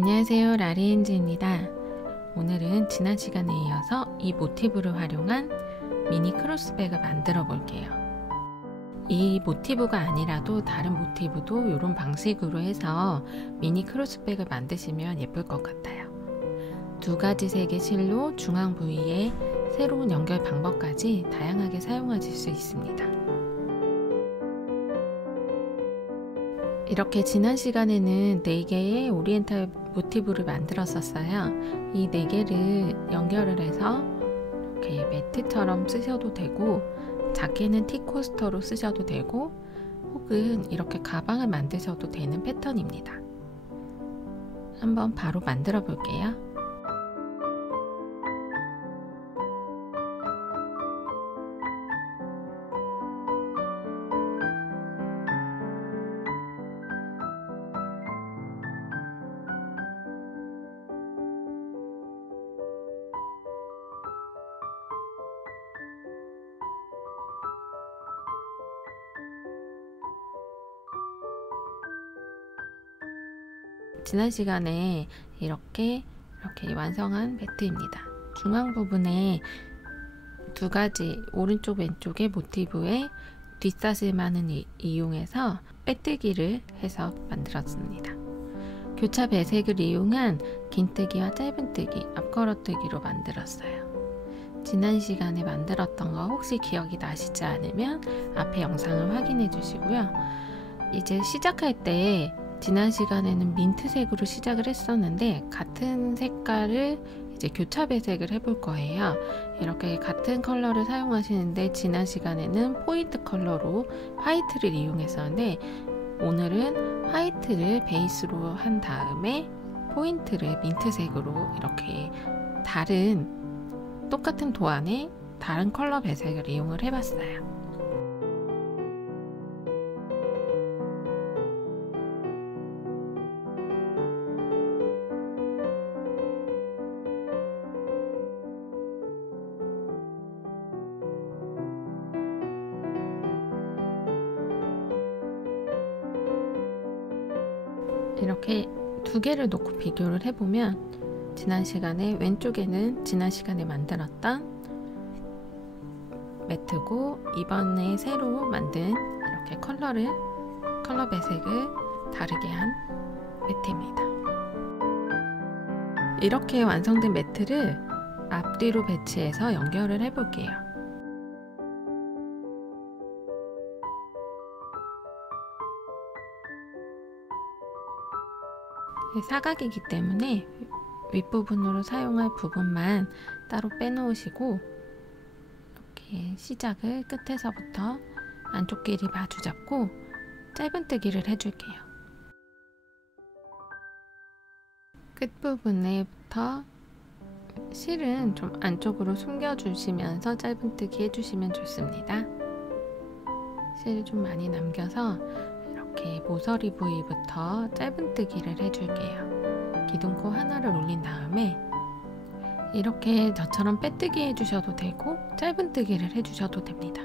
안녕하세요, 라리엔즈입니다. 오늘은 지난 시간에 이어서 이 모티브를 활용한 미니 크로스백을 만들어 볼게요. 이 모티브가 아니라도 다른 모티브도 이런 방식으로 해서 미니 크로스백을 만드시면 예쁠 것 같아요. 두 가지 색의 실로 중앙 부위에 새로운 연결 방법까지 다양하게 사용하실 수 있습니다. 이렇게 지난 시간에는 4개의 오리엔탈 모티브를 만들었었어요. 이 4개를 연결을 해서 이렇게 매트처럼 쓰셔도 되고, 작게는 티코스터로 쓰셔도 되고, 혹은 이렇게 가방을 만드셔도 되는 패턴입니다. 한번 바로 만들어 볼게요. 지난 시간에 이렇게 완성한 매트입니다. 중앙 부분에 두 가지 오른쪽 왼쪽의 모티브에 뒷사슬만을 이용해서 빼뜨기를 해서 만들었습니다. 교차 배색을 이용한 긴뜨기와 짧은뜨기, 앞걸어뜨기로 만들었어요. 지난 시간에 만들었던 거 혹시 기억이 나시지 않으면 앞에 영상을 확인해 주시고요. 이제 시작할 때 지난 시간에는 민트색으로 시작을 했었는데 같은 색깔을 이제 교차 배색을 해볼 거예요. 이렇게 같은 컬러를 사용하시는데 지난 시간에는 포인트 컬러로 화이트를 이용했었는데 오늘은 화이트를 베이스로 한 다음에 포인트를 민트색으로 이렇게 똑같은 도안에 다른 컬러 배색을 이용을 해봤어요. 이렇게 두 개를 놓고 비교를 해보면 지난 시간에 왼쪽에는 지난 시간에 만들었던 매트고 이번에 새로 만든 이렇게 컬러 배색을 다르게 한 매트입니다. 이렇게 완성된 매트를 앞뒤로 배치해서 연결을 해볼게요. 사각이기 때문에 윗부분으로 사용할 부분만 따로 빼놓으시고 이렇게 시작을 끝에서부터 안쪽 길이 마주 잡고 짧은뜨기를 해줄게요. 끝부분에부터 실은 좀 안쪽으로 숨겨주시면서 짧은뜨기 해주시면 좋습니다. 실을 좀 많이 남겨서 이렇게 모서리 부위부터 짧은뜨기를 해줄게요. 기둥코 하나를 올린 다음에 이렇게 저처럼 빼뜨기 해주셔도 되고 짧은뜨기를 해주셔도 됩니다.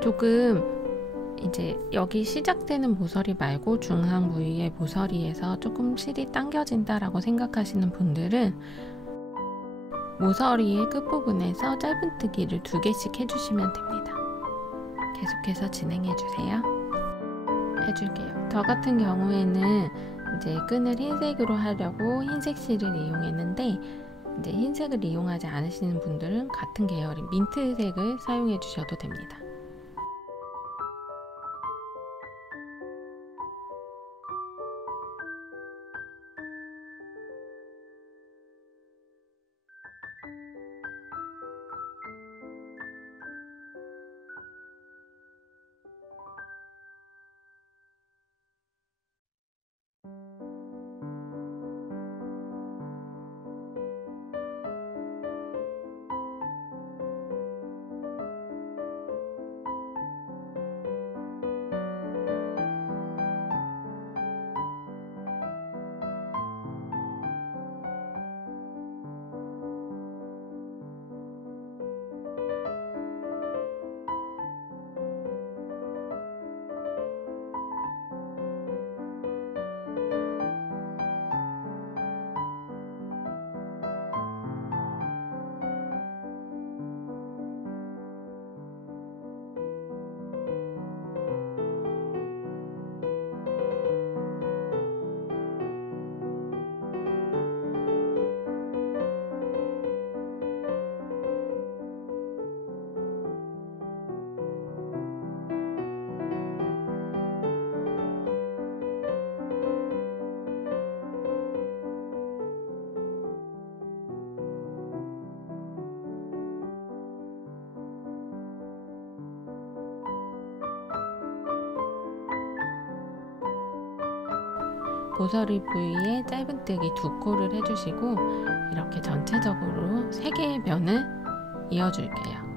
조금 이제 여기 시작되는 모서리 말고 중앙 부위의 모서리에서 조금 실이 당겨진다라고 생각하시는 분들은 모서리의 끝부분에서 짧은뜨기를 2개씩 해주시면 됩니다. 계속해서 진행해주세요. 해줄게요. 저 같은 경우에는 이제 끈을 흰색으로 하려고 흰색 실을 이용했는데 이제 흰색을 이용하지 않으시는 분들은 같은 계열인 민트색을 사용해 주셔도 됩니다. 모서리 부위에 짧은뜨기 2코를 해주시고 이렇게 전체적으로 3개의 면을 이어줄게요.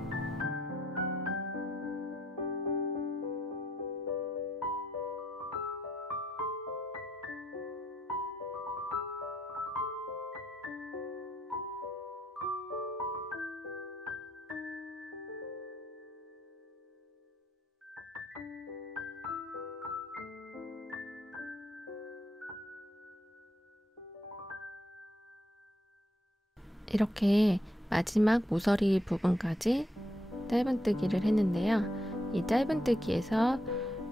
이렇게 마지막 모서리 부분까지 짧은뜨기를 했는데요. 이 짧은뜨기에서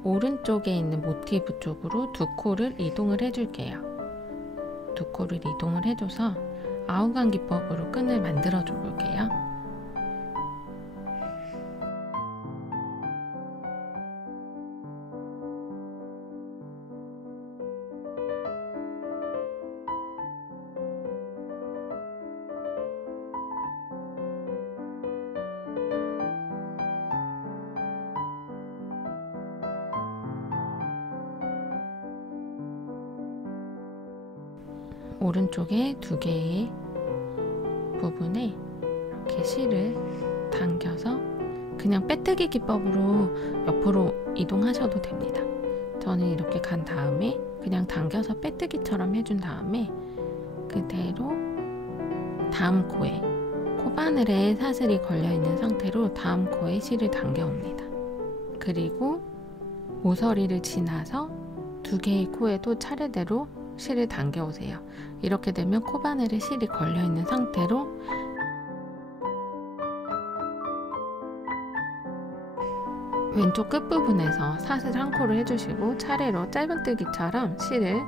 오른쪽에 있는 모티브 쪽으로 2코를 이동을 해줄게요. 2코를 이동을 해줘서 아우간 기법으로 끈을 만들어 줘 볼게요. 오른쪽에 2개의 부분에 이렇게 실을 당겨서 그냥 빼뜨기 기법으로 옆으로 이동하셔도 됩니다. 저는 이렇게 간 다음에 그냥 당겨서 빼뜨기처럼 해준 다음에 그대로 다음 코에 코바늘에 사슬이 걸려있는 상태로 다음 코에 실을 당겨옵니다. 그리고 모서리를 지나서 2개의 코에도 차례대로 실을 당겨오세요. 이렇게 되면 코바늘에 실이 걸려있는 상태로 왼쪽 끝부분에서 사슬 1코를 해주시고 차례로 짧은뜨기처럼 실을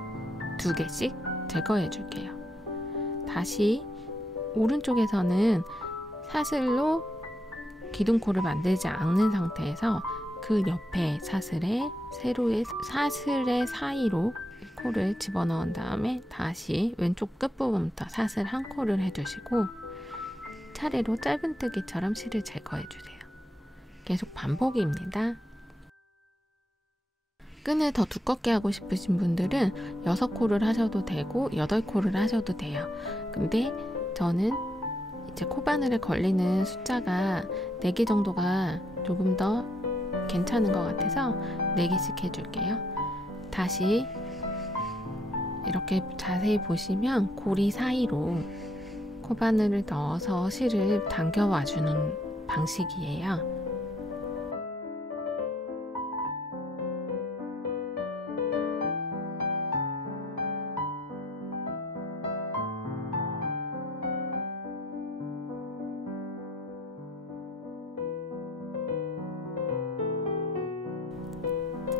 2개씩 제거해 줄게요. 다시 오른쪽에서는 사슬로 기둥코를 만들지 않는 상태에서 그 옆에 사슬의 세로의 사슬의 사이로 코를 집어넣은 다음에 다시 왼쪽 끝부분부터 사슬 1코를 해주시고 차례로 짧은뜨기처럼 실을 제거해주세요. 계속 반복입니다. 끈을 더 두껍게 하고 싶으신 분들은 6코를 하셔도 되고 8코를 하셔도 돼요. 근데 저는 이제 코바늘에 걸리는 숫자가 4개 정도가 조금 더 괜찮은 것 같아서 4개씩 해줄게요. 다시 이렇게 자세히 보시면 고리 사이로 코바늘을 넣어서 실을 당겨와 주는 방식이에요.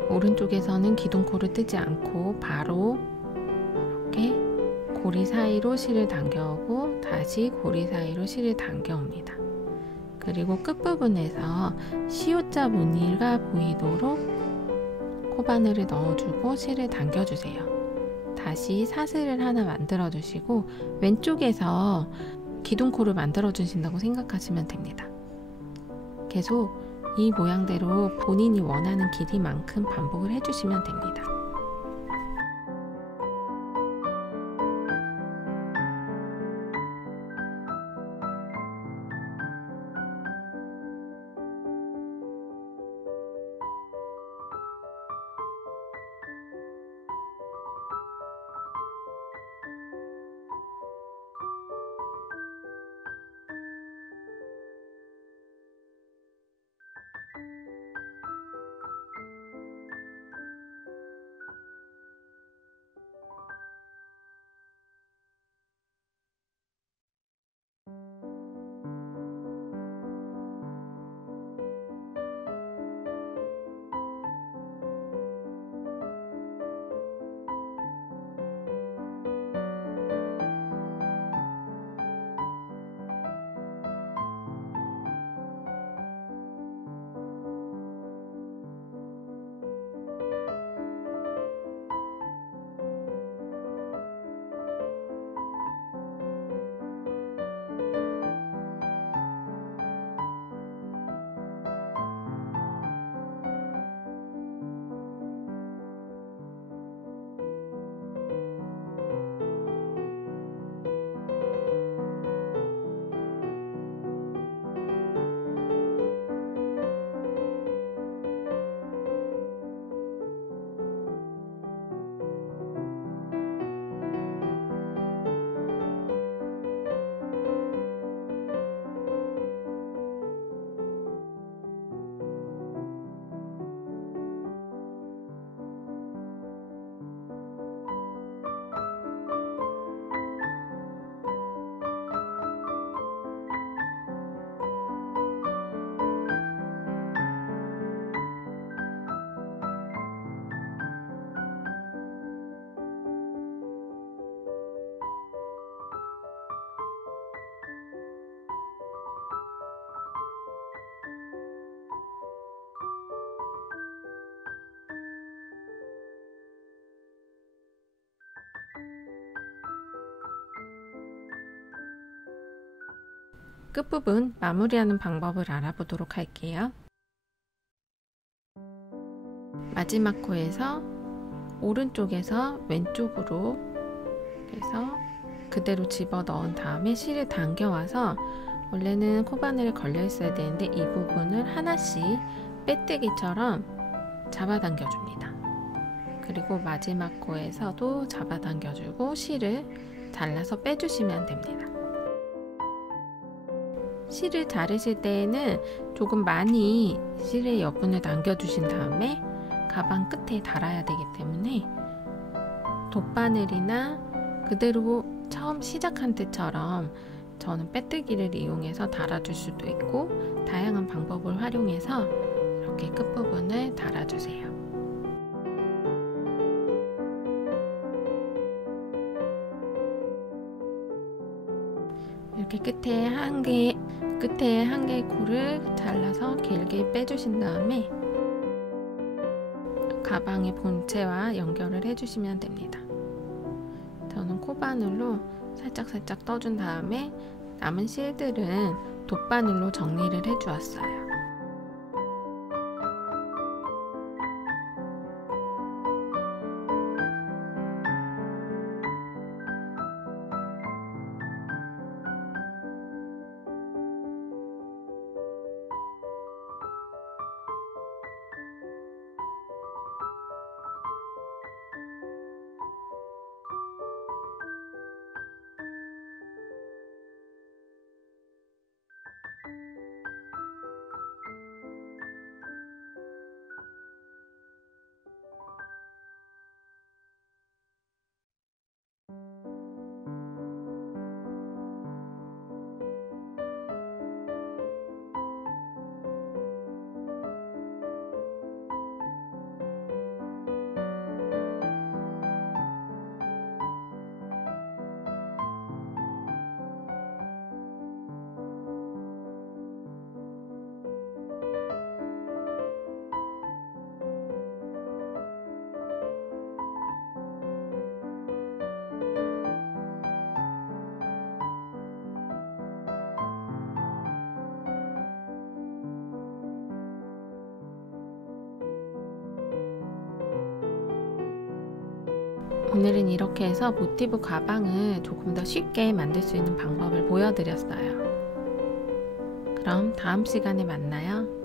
오른쪽에서는 기둥코를 뜨지 않고 바로 이렇게 고리 사이로 실을 당겨오고 다시 고리 사이로 실을 당겨옵니다. 그리고 끝부분에서 시옷자 무늬가 보이도록 코바늘을 넣어주고 실을 당겨주세요. 다시 사슬을 하나 만들어 주시고 왼쪽에서 기둥코를 만들어 주신다고 생각하시면 됩니다. 계속 이 모양대로 본인이 원하는 길이만큼 반복을 해주시면 됩니다. 끝부분 마무리하는 방법을 알아보도록 할게요. 마지막 코에서 오른쪽에서 왼쪽으로 해서 그대로 집어 넣은 다음에 실을 당겨와서, 원래는 코바늘에 걸려 있어야 되는데 이 부분을 하나씩 빼뜨기처럼 잡아당겨 줍니다. 그리고 마지막 코에서도 잡아당겨주고 실을 잘라서 빼주시면 됩니다. 실을 자르실 때에는 조금 많이 실의 여분을 남겨주신 다음에 가방 끝에 달아야 되기 때문에 돗바늘이나 그대로 처음 시작한 때처럼 저는 빼뜨기를 이용해서 달아줄 수도 있고, 다양한 방법을 활용해서 이렇게 끝부분을 달아주세요. 이렇게 끝에 한 개의 코를 잘라서 길게 빼주신 다음에 가방의 본체와 연결을 해주시면 됩니다. 저는 코바늘로 살짝 떠준 다음에 남은 실들은 돗바늘로 정리를 해주었어요. 오늘은 이렇게 해서 모티브 가방을 조금 더 쉽게 만들 수 있는 방법을 보여드렸어요. 그럼 다음 시간에 만나요.